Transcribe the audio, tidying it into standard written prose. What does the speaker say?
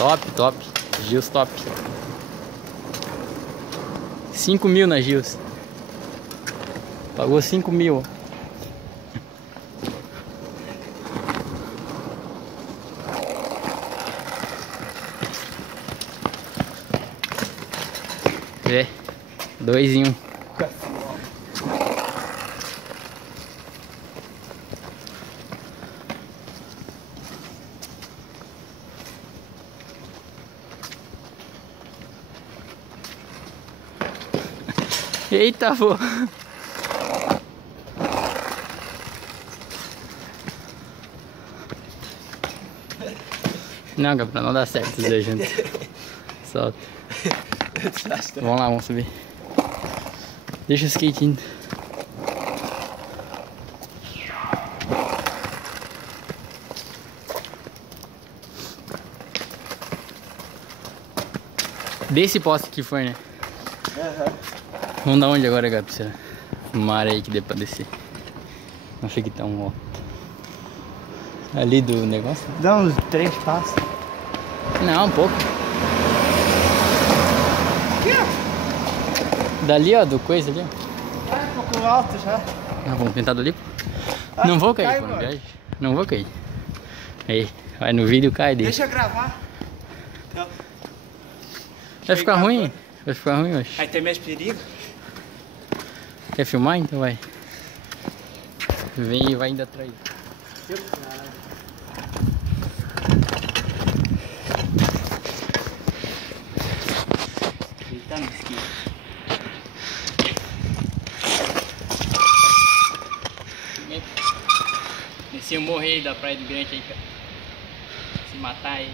Top, top. Gios top. 5 mil na Gios. Pagou 5 mil. É, 2 em 1. Eita, vô. Não, Gabriel, não dá certo os dois juntos. Solta. Vamos lá, vamos subir. Deixa o skate indo. Desse poste que foi, né? Vamos dar onde agora, Gabi? Será? Uma área aí que dê pra descer. Não achei que tá um alto. Ali do negócio? Dá uns 3 passos. Não, um pouco. Aqui, ó. Dali, ó, do coisa ali, ó. Ah, um pouco alto já. Ah, vamos tentar dali, pô. Ah, não vou cair, cai, pô, na mano. viagem. Não vou cair. Aí, vai no vídeo, cai dele. Deixa eu gravar. Então, Vai ficar ruim? Vai ficar ruim, hoje. aí tem mais perigo. Quer filmar? Então vai. Vem e vai indo atrás. Eita, mesquinha. Desci o morro aí da Praia do Grande aí, cara. Se matar aí.